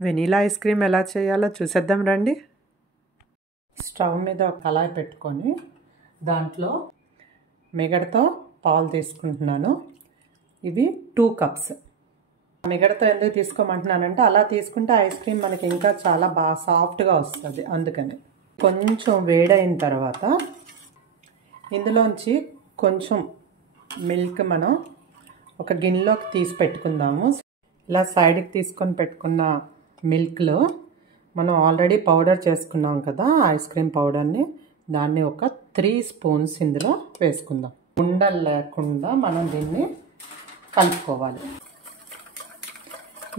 Vanilla ice cream ఎలా చేయాలో చూసేద్దాం రండి. స్టవ్ మీద ఒక కళాయి పెట్టుకొని దాంట్లో మిగడతో పాలు తీసుకుంటున్నాను. ఇవి 2 కప్స్. మిగడతో ఎందుకు తీసుకోమంటున్నానంటే అలా తీసుకుంటే ఐస్ క్రీమ్ మనకి ఇంకా చాలా బాగా సాఫ్ట్గా వస్తుంది. అందుకని కొంచెం వేడైన తర్వాత ఇందులోంచి కొంచెం మిల్క్ మనం ఒక గిన్నెలోకి తీసి పెట్టుకుందాము. ఇలా సైడ్కి తీసుకొని పెట్టుకున్న మిల్క్లో మనం ఆల్రెడీ పౌడర్ చేసుకున్నాం కదా ఐస్ క్రీమ్ పౌడర్ని, దాన్ని ఒక 3 స్పూన్స్ ఇందులో వేసుకుందాం. ఉండలు లేకుండా మనం దీన్ని కలుపుకోవాలి.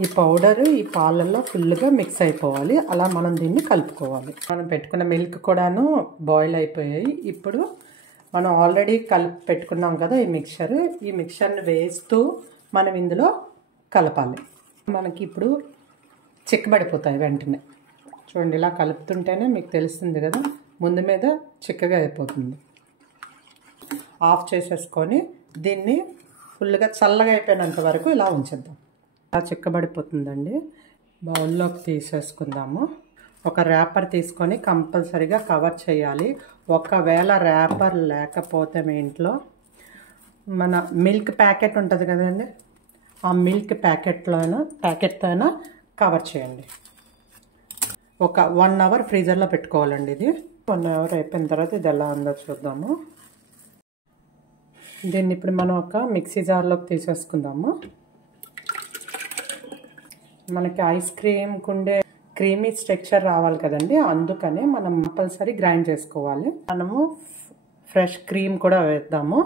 ఈ పౌడరు ఈ పాలల్లో ఫుల్గా మిక్స్ అయిపోవాలి. అలా మనం దీన్ని కలుపుకోవాలి. మనం పెట్టుకున్న మిల్క్ కూడాను బాయిల్ అయిపోయాయి. ఇప్పుడు మనం ఆల్రెడీ కలిపి పెట్టుకున్నాం కదా ఈ మిక్చర్ని వేస్తూ మనం ఇందులో కలపాలి. మనకి ఇప్పుడు చిక్కబడిపోతాయి వెంటనే. చూడండి, ఇలా కలుపుతుంటేనే మీకు తెలుస్తుంది కదా, ముందు మీద చిక్కగా అయిపోతుంది. ఆఫ్ చేసేసుకొని దీన్ని ఫుల్గా చల్లగా అయిపోయినంత వరకు ఇలా ఉంచేద్దాం. ఇలా చిక్కబడిపోతుందండి. బౌల్లోకి తీసేసుకుందాము. ఒక ర్యాపర్ తీసుకొని కంపల్సరీగా కవర్ చేయాలి. ఒకవేళ ర్యాపర్ లేకపోతే మీ ఇంట్లో మన మిల్క్ ప్యాకెట్ ఉంటుంది కదండి, ఆ మిల్క్ ప్యాకెట్తో అయినా కవర్ చేయండి. ఒక 1 అవర్ ఫ్రీజర్లో పెట్టుకోవాలండి. ఇది 1 అవర్ అయిపోయిన తర్వాత ఇది ఎలా ఉందో చూద్దాము. దీన్ని ఇప్పుడు మనం ఒక మిక్సీ జార్లోకి తీసేసుకుందాము. మనకి ఐస్ క్రీమ్కి ఉండే క్రీమీ స్ట్రక్చర్ రావాలి కదండి, అందుకనే మనం కంపల్సరీ గ్రైండ్ చేసుకోవాలి. మనము ఫ్రెష్ క్రీమ్ కూడా వేద్దాము.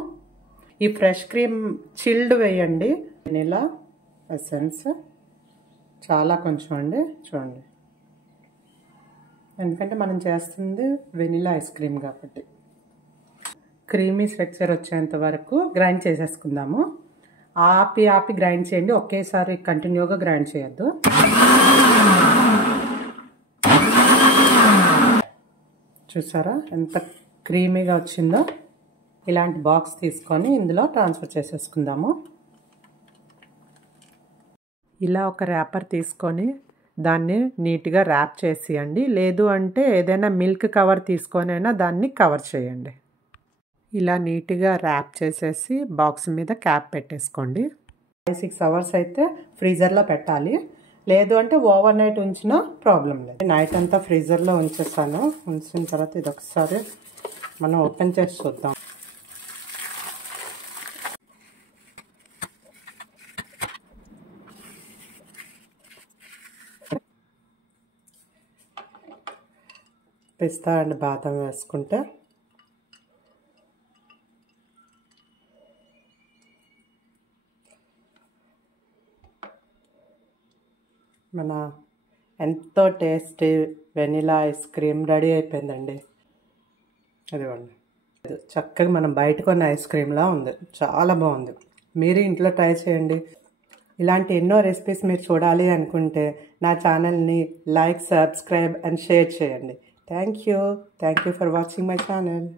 ఈ ఫ్రెష్ క్రీమ్ చిల్డ్ వేయండి. వెనిలా ఎసెన్స్ చాలా కొంచెం అండి, చూడండి, ఎందుకంటే మనం చేస్తుంది వెనిలా ఐస్ క్రీమ్ కాబట్టి. క్రీమీ స్ట్రక్చర్ వచ్చేంత వరకు గ్రైండ్ చేసేసుకుందాము. ఆపి గ్రైండ్ చేయండి, ఒకేసారి కంటిన్యూగా గ్రైండ్ చేయొద్దు. చూసారా ఎంత క్రీమీగా వచ్చిందో? ఇలాంటి బాక్స్ తీసుకొని ఇందులో ట్రాన్స్ఫర్ చేసేసుకుందాము. ఇలా ఒక ర్యాపర్ తీసుకొని దాన్ని నీట్గా ర్యాప్ చేసేయండి. లేదు అంటే ఏదైనా మిల్క్ కవర్ తీసుకొని అయినా దాన్ని కవర్ చేయండి. ఇలా నీట్గా ర్యాప్ చేసేసి బాక్స్ మీద క్యాప్ పెట్టేసుకోండి. 5-6 అవర్స్ అయితే ఫ్రీజర్లో పెట్టాలి. లేదు అంటే ఓవర్ నైట్ ఉంచినా ప్రాబ్లం లేదు. నైట్ అంతా ఫ్రీజర్లో ఉంచేస్తాను. ఉంచిన తర్వాత ఇది ఒకసారి మనం ఓపెన్ చేసి చూద్దాం. పిస్తా అండ్ బాదం వేసుకుంటే మన ఎంతో tasty vanilla ice cream ready అయిపోయిందండి. అదిగోండి, చక్కగా మనం బయట కొన్న ఐస్ క్రీమ్లా ఉంది. చాలా బాగుంది. మీరు ఇంట్లో ట్రై చేయండి. ఇలాంటి ఎన్నో రెసిపీస్ మీరు చూడాలి అనుకుంటే నా ఛానల్ని లైక్, సబ్స్క్రైబ్ అండ్ షేర్ చేయండి. Thank you for watching my channel.